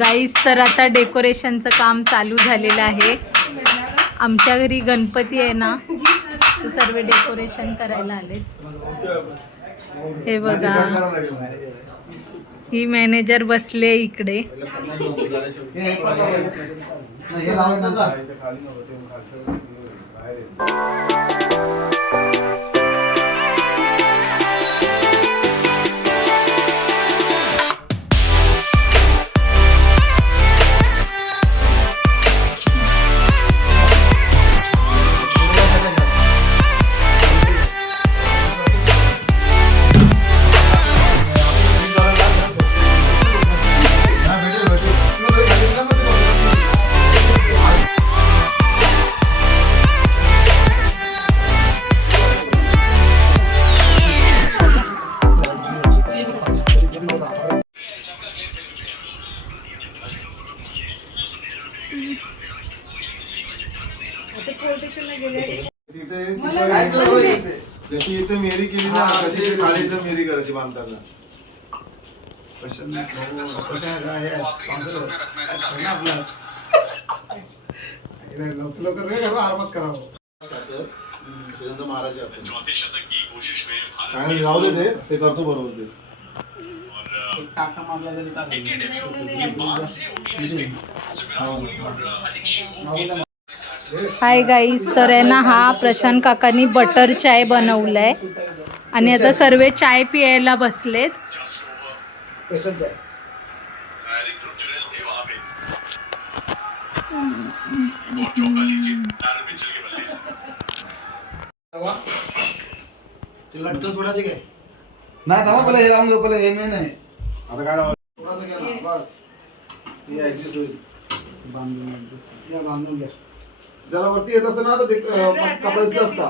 गाईस तर आता डेकोरेशनचं काम चालू झालेलं आहे. आमच्या घरी गणपती आहे ना, तर सर्व डेकोरेशन करायला आलेत. हे बघा, ही मॅनेजर बसले इकडे. जशी इथे मेरी केली ना, तशी ते खाली इथं मेरी करायची बांधताना. आरामात करावं. महाराज राहू दे, ते करतो बरोबर ते. हाय गाईस, तर आहे ना, हा प्रशांत काकांनी बटर चाय बनवलाय आणि आता सर्व चाय पियायला बसलेत. लटकन सोडायचे काय? नाही थांबा, पहिले हे लावून घेऊ. पहिले हे नाही आता काय थोडासा घ्या ना, बस. हे ऍडजस्ट होईल. बांधून घ्या. ज्याला वरती येत असतं ना, तर ते कपायचं असतं.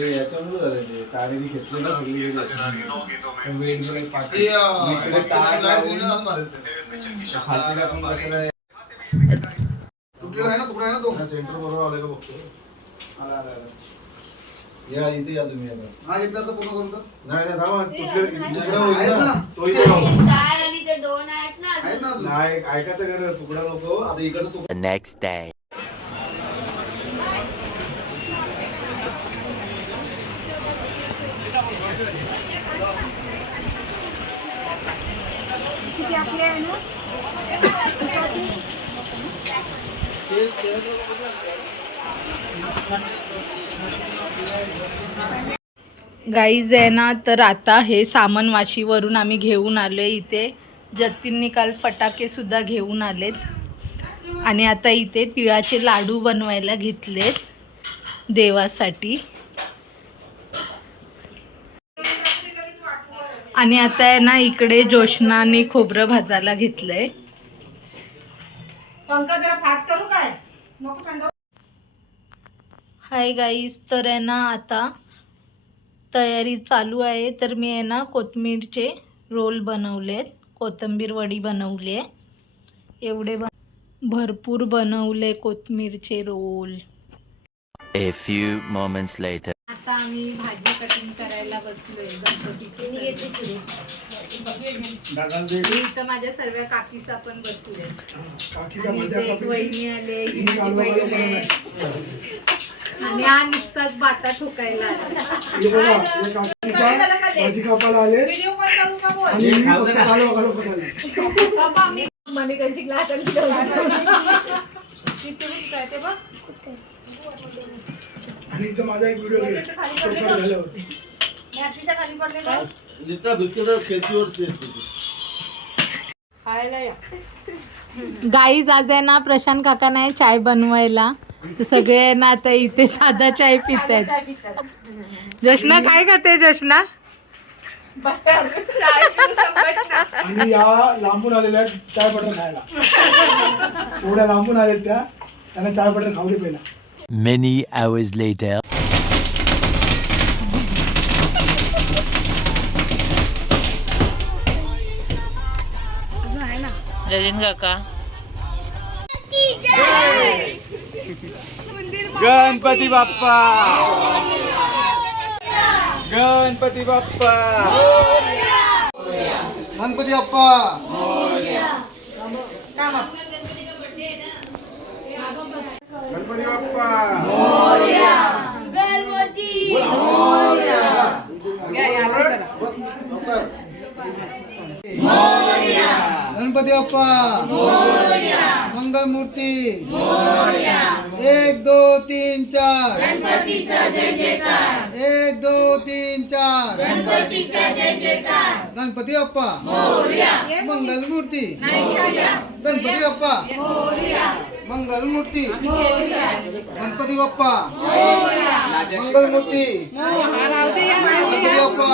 याच्यामुळे झाले ते तारेने घेतले ना सगळी. तुकडा आहे ना, तुकडा आहे ना, तो सेंटर बरोबर आले का बघतो. आला आला आला. या इथे या तुम्ही. हा इथलं असं पूर्ण करून तर नाही नाही थांबा. तो इथे चार आणि ते दोन आहेत ना. नाही ऐका तर कर, तुकडा नको. आता इकडचं तुकडा. Next day. गाईज आहे ना, तर आता हे सामान वाशीवरून आम्ही घेऊन आलो आहे. इथे जतीननी काल फटाके सुद्धा घेऊन आलेत आणि आता इथे तिळाचे लाडू बनवायला घेतलेत देवासाठी. आणि आता आहे ना, इकडे जोशनाने खोबरं भाजायला घेतलंय. हाय गाईज, तर आहे ना, आता तयारी चालू आहे. तर मी आहे ना, कोथिंबीरचे रोल बनवलेत, कोथिंबीर वडी बनवली आहे. एवढे भरपूर बनवले कोथिंबीरचे role. A few moments later. आता आम्ही भाजी कटिंग करायला बसलोय गणपतीची. इथं माझ्या सर्व काकीसा पण बसले. वहिनी आले, आणि हा नुसताच बाता ठोकायला भाजी कापायला आले. आणि इथं माझा एक व्हिडिओ झाल्यावर गाईज आज आहे ना, प्रशांत काका नाही चाय बनवायला, सगळे ना आता इथे साधा चाय पित आहेत. जोशना काय खाते? जोशना आणि या लांबून आलेल्या चाय बटर खायला. एवढ्या लांबून आलेत त्या, त्यांना चाय बटर खाऊ दे पहिला. Many hours later. जयन काका गणपती बाप्पा गणपती बाप्पा गणपती बाप्पा गणपती बाप्पा गणपती बाप्पा मंगल मूर्ती 1 2 3 4 गणपतीचा जय जयकार 1 2 3 4 गणपतीचा जय जयकार गणपती बाप्पा मोरया मंगल मूर्ती मोरया गणपती बाप्पा मोरया मंगल मूर्ती मोरया गणपती बाप्पा मोरया मंगल मूर्ती गणपती बाप्पा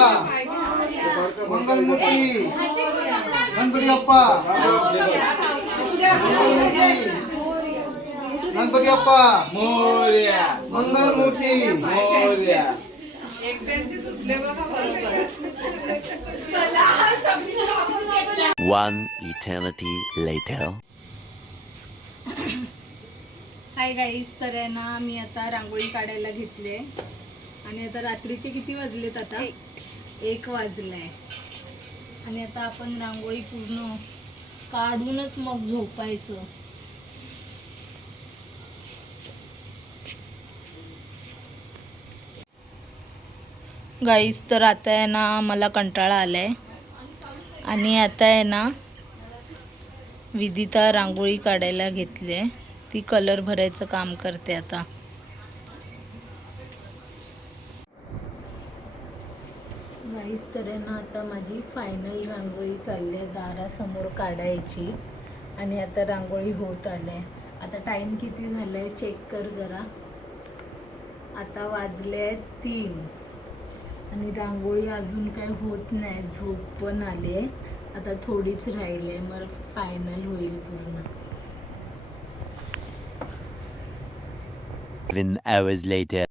मंगल मूर्ती गणपती बाप्पा मंगल मूर्ती गणपती बाप्पा मोरया मंगल मूर्ती Morya One eternity later. Hi guys, तर आहे ना मी आता रांगोळी काढायला घेतले आणि आता रात्रीचे किती वाजलेत? आता 1 वाजलाय आणि आता आपण रांगोळी पूर्ण काढूनच मग झोपायचं. गाईज, तर आता आहे ना मला कंटाळा आलाय आणि आता आहे ना विदिता रांगोळी काढायला घेतले. ती कलर भरायचं काम करते आता. गाईस, तर आहे ना आता माझी फायनल रांगोळी चालली आहे दारासमोर काढायची आणि आता रांगोळी होत आले. आता टाइम किती झालाय चेक कर जरा. आता वाजले 3 आणि रांगोळी अजून काही होत नाही. झोप पण आली आहे. आता थोडीच राहिली आहे, मग फायनल होईल पूर्ण. 7 hours later.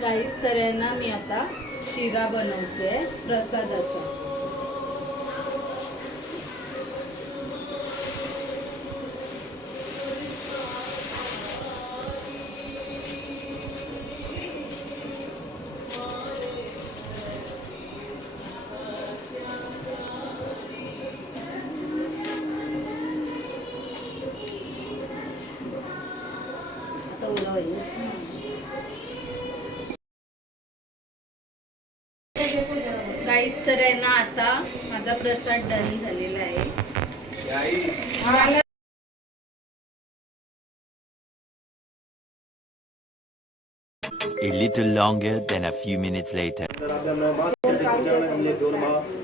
गाईस, तर आहे ना मी आता शिरा बनवते प्रसादाचा. गाईस, तर आहे ना आता माझा प्रसाद डन झालेला आहे. A little longer than a few minutes later.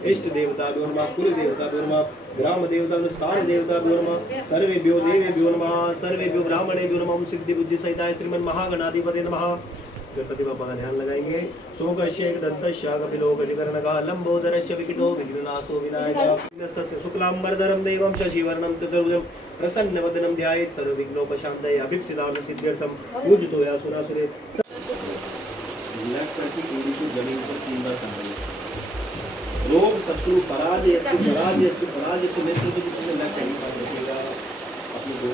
इष्ट देवता कुल देवता ग्राम देवता स्थान देवता सर्वेभ्यो देवेभ्यो नमः सर्वेभ्यो ब्राह्मणेभ्यो नमः सिद्धि बुद्धि सहिताय श्रीमन महागणाधिपते नमः. गणपति बापा का ध्यान लगाएंगे. सोमकस्य एकदन्तस्य कपिलो गजकर्णकः लंबोदरस्य विकटो विघ्ननाशो विनायकः शुक्लांबरधरं देवं शशिवर्णं चतुर्भुजं प्रसन्नवदनं ध्यायेत् सर्वविघ्नोपशान्तये अभीप्सितार्थ सिद्ध्यर्थं पूजितो या सुरासुरे. जमीन पर 3 बार टहलना. रोग शत्रु पराजय पराजय नेतृत्व की तुमने लग कहीं पर रखेगा. अपने दो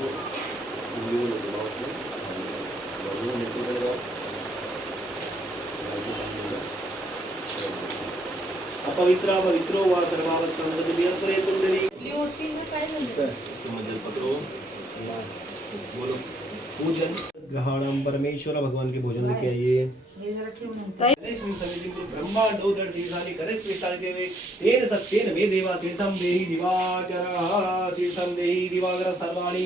उंगलियों में दबाओ से दोनों नेतृत्व लगाओ. अपवित्रा पवित्रो वा सर्वावत संगति व्यस्त्रे कुंडली मंजल पकड़ो. बोलो पूजन ग्रहणम परमेश्वर भगवान के भोजन लेके आइए. ब्रह्मांडोदर तीर्थानि करस्पेष्टानि देवे तेन सत्येन मे देवा तीर्थं देहि दिवाकरः तीर्थं देहि दिवाकर सर्वाणि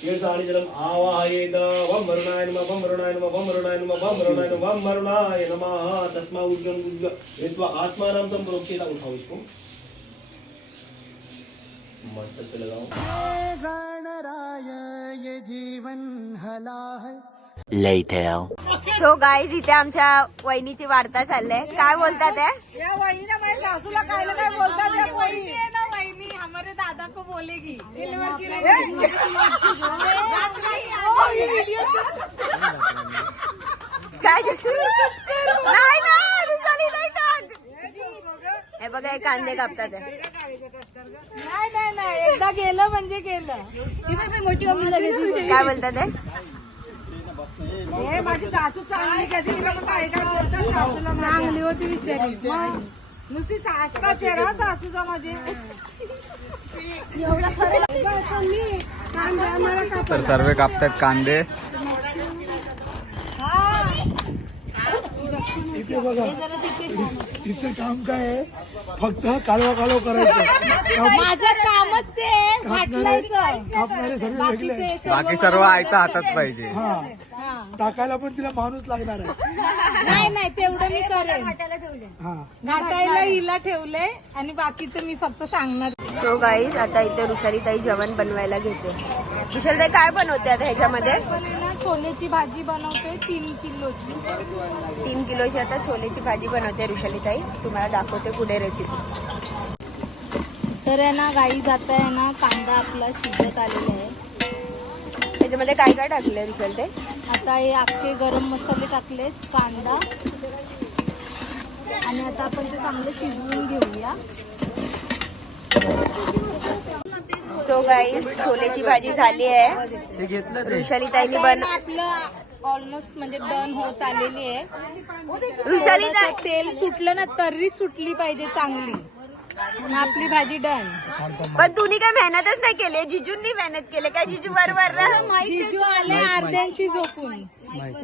तीर्थानि जलम आवाहयेत. वम वरुणाय नमः वम वरुणाय नमः वम वरुणाय नमः वम वरुणाय नमः वम वरुणाय नमः. तस्मा उद्गम कृत्वा आत्मानं संप्रोक्षेत. उठाओ इसको मस्तक पे लगाओ. ये जीवन हलाहल. Later. सो गाईज, इथे आमच्या वहिनीची वार्ता चालले. काय बोलतात आहे? या वहिनी माझ्या सासूला काय ना काय बोलतात. या वहिनी आहे ना, वहिनी हमारे दादा को बोलेगी डिलीवर की काय नाही बघा हे कांदे कापतात आहे. नाही नाही नाही, एकदा गेलं म्हणजे गेलं. काय बोलतात ते? हे माझी सासू चांगली कशी लोक काय काय बोलतात सासूला चांगली होती बिचारी. मग नुसती सासताच आहे ना सासूचा माझे. तर सर्व कापतात कांदे. इथे बघा, तिचं काम काय आहे, फक्त कालवा करायचं. माझं कामच ते फाटलायचं. कापणारे सर्व वेगळे. बाकी सर्व आयता हातात पाहिजे. हा, टाकायला पण तिला माणूस लागणार आहे. नाही नाही, तेवढं मी करेन. हा, घाटायला हिला ठेवलंय आणि बाकीचं मी फक्त सांगणार. सो गाईज आता इथे ऋषालीताई जेवण बनवायला घेते. ऋषालीताई काय बनवते आता ह्याच्यामध्ये? आपण आहे ना छोलेची भाजी बनवते 3 किलोची. 3 किलोची आता छोलेची भाजी बनवते ऋषालीताई. तुम्हाला दाखवते पुढे रेसिपी. तर आहे ना गाई जाता आहे ना, कांदा आपला शिजत आलेला आहे. त्याच्यामध्ये काय काय टाकले ऋषालीताई? आता हे अख्खे गरम मसाले टाकले, कांदा, आणि आता आपण ते चांगलं शिजवून घेऊया. सो गाईज छोलेची भाजी झाली आहे. ऋषालीताईंनी आपलं ऑलमोस्ट म्हणजे डन होत आलेली आहे. ऋषालीताई थोडंसं तेल सुटलं ना, तर्री सुटली पाहिजे चांगली, आणि आपली भाजी डन. पण तुम्ही काय मेहनतच नाही केली, जिजूंनी मेहनत केली काय? जिजू बरोबर ना? जिजू आले अर्ध्यांशी झोपून.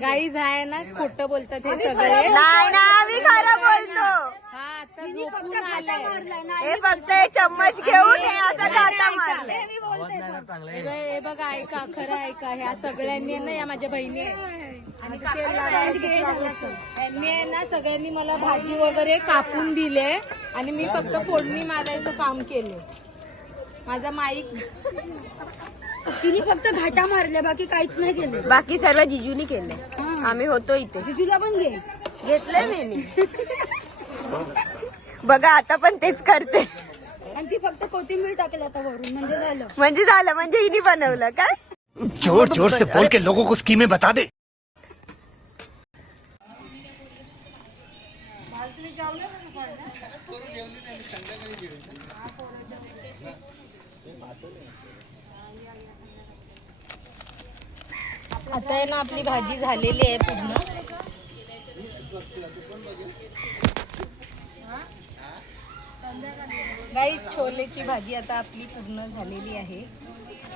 गाईज आहे ना, खोटं बोलतात हे सगळे. नाही ना, आम्ही खरं बोलतो. हा आता झोपून आले. हे फक्त एक चम्मच घेऊन हे असं घाटा मारले. हे बघा, ऐका, खरं ऐका. ह्या सगळ्यांनी आहे ना, या माझ्या बहिणी आहेत आणि त्यांनी आहे ना, सगळ्यांनी मला भाजी वगैरे कापून दिले आणि मी फक्त फोडणी मारायचं काम केले. माझा माईक तिने फक्त घाटा मारल्या, बाकी काहीच नाही केलं. बाकी सर्व जिजूनी केले. आम्ही होतो इथे. जिजूला पण घे. घेतलंय मी. बघा आता पण तेच करते. आणि ती फक्त कोथिंबीर टाकेल आता वरून, म्हणजे झालं. म्हणजे हिने बनवलं काय? जोर जोर से बोल के लोगों को स्कीमें बता दे. आता आहे ना, आपली भाजी झालेली आहे पूर्ण. गाईस, छोलेची भाजी आता आपली पूर्ण झालेली आहे.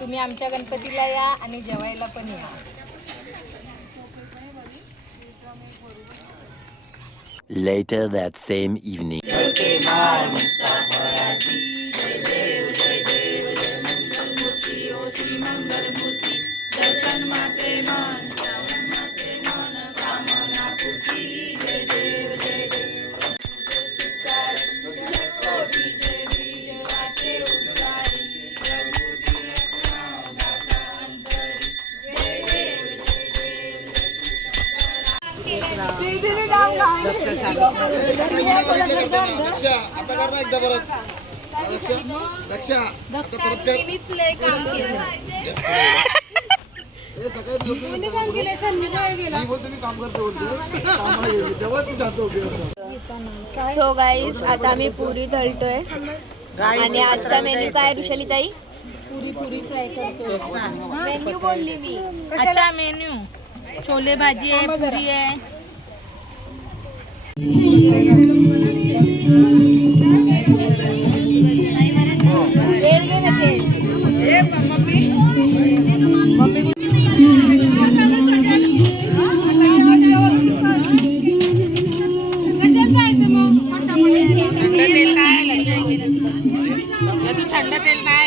तुम्ही आमच्या गणपतीला या आणि जेवायला पण या. Later that same evening. दक्षिणीच लय काम केलं. सो गाईज आता आम्ही पुरी तळतोय. आणि आजचा मेन्यू काय ऋषालीताई? पुरी फ्राय करतो. मेन्यू बोलली मी. अच्छा, मेन्यू छोले भाजी आहे, पुरी आहे. तेल घे ना, तेल. कशात जायचं मग? थंड तेल काय? थंड तेल काय?